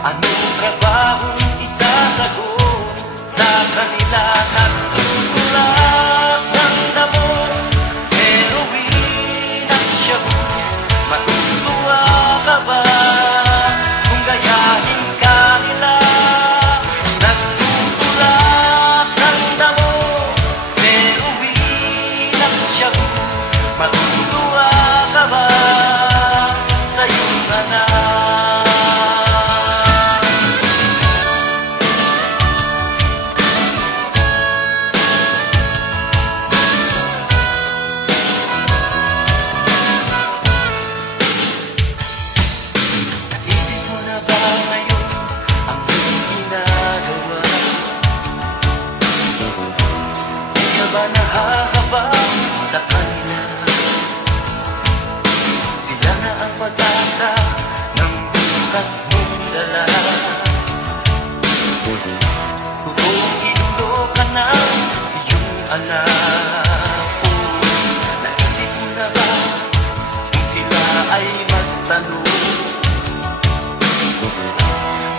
Anong trabahong isasagot sa kanila? Nagtutulak ng damo, heroin at shabu. Matutuwa ka ba kung gayahin ka nila? Nagtutulak ng damo, heroin at shabu. Matutuwa ka ba sa iyong anak? Ba nahahabang sa kanila? Sila na ang pag-asa ng bukas mong dala. Totoong inulo ka ng iyong anak. Naisip mo na ba kung sila ay magtanong?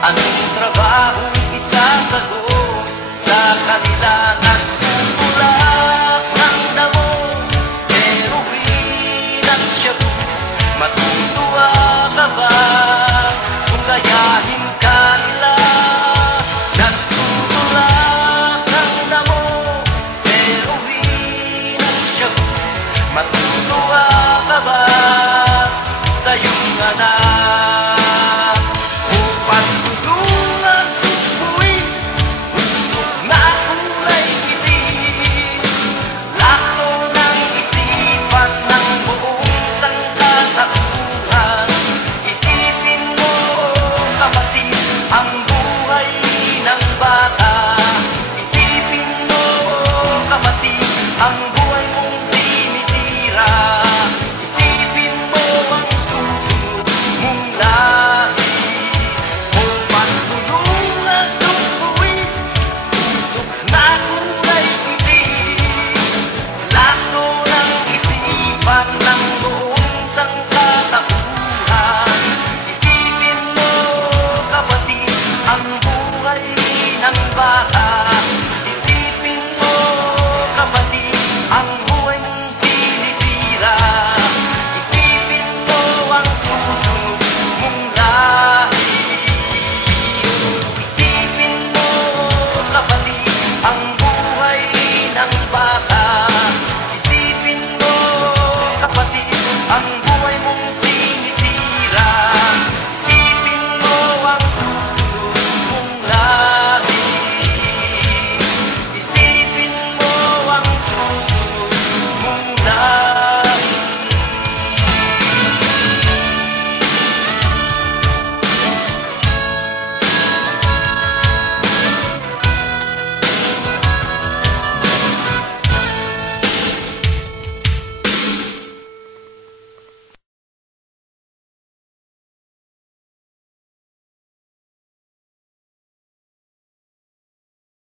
Anong trabahong isasagot